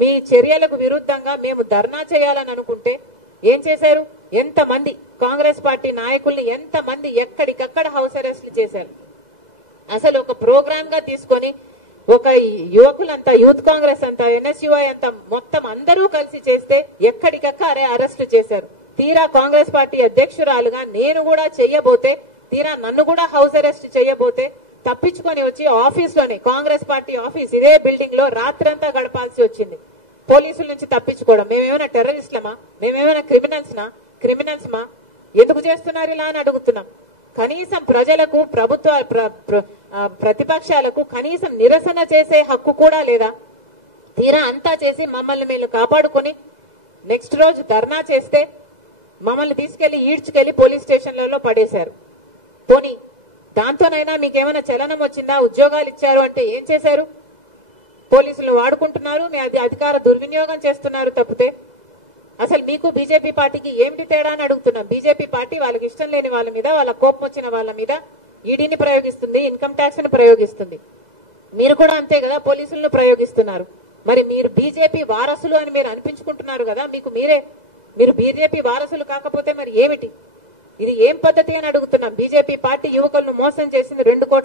మీ చర్యలకు విరుద్ధంగా మేము ధర్నా చేయాలని అనుకుంటే ఏం చేశారు? ఎంతమంది కాంగ్రెస్ పార్టీ నాయకుల్ని ఎంతమంది ఎక్కడికక్కడ హౌస్ అరెస్ట్లు చేశారు. అసలు ఒక ప్రోగ్రామ్ గా తీసుకొని ఒక యువకులంతా, యూత్ కాంగ్రెస్ అంతా, ఎన్ఎస్యుఐ అంతా మొత్తం అందరూ కలిసి చేస్తే ఎక్కడికక్కడే అరెస్టు చేశారు. తీరా కాంగ్రెస్ పార్టీ అధ్యక్షురాలుగా నేను కూడా చెయ్యబోతే, తీరా నన్ను కూడా హౌస్ అరెస్ట్ చేయబోతే తప్పించుకొని వచ్చి ఆఫీస్ లోనే, కాంగ్రెస్ పార్టీ ఆఫీస్ ఇదే బిల్డింగ్ లో రాత్రంతా గడపాల్సి వచ్చింది పోలీసుల నుంచి తప్పించుకోవడం. మేమేమైనా టెర్రరిస్టులమా? మేమేమైనా క్రిమినల్స్ మా? ఎందుకు చేస్తున్నారు ఇలా అని అడుగుతున్నాం. కనీసం ప్రజలకు, ప్రతిపక్షాలకు కనీసం నిరసన చేసే హక్కు కూడా లేదా? తీరా అంతా చేసి మమ్మల్ని మేము కాపాడుకొని నెక్స్ట్ రోజు ధర్నా చేస్తే మమ్మల్ని తీసుకెళ్లి ఈడ్చుకెళ్లి పోలీస్ స్టేషన్లలో పడేశారు. పోనీ దాంతోనైనా మీకేమైనా చలనం వచ్చిందా? ఉద్యోగాలు ఇచ్చారు అంటే ఏం చేశారు? పోలీసులు వాడుకుంటున్నారు, మీ అధికార దుర్వినియోగం చేస్తున్నారు తప్పితే అసలు మీకు బీజేపీ పార్టీకి ఏమిటి తేడా అని అడుగుతున్నాం. బీజేపీ పార్టీ వాళ్ళకి ఇష్టం లేని వాళ్ళ మీద, వాళ్ళ కోపం వచ్చిన వాళ్ళ మీద ఈడీని ప్రయోగిస్తుంది, ఇన్కమ్ ట్యాక్స్ ను ప్రయోగిస్తుంది. మీరు కూడా అంతే కదా, పోలీసులను ప్రయోగిస్తున్నారు. మరి మీరు బీజేపీ వారసులు అని మీరు అనిపించుకుంటున్నారు కదా, మీరు బీజేపీ వారసులు కాకపోతే మరి ఏమిటి? ఇది ఏం పద్ధతి అని అడుగుతున్నాం. బీజేపీ పార్టీ యువకులను మోసం చేసింది 2 కోట్ల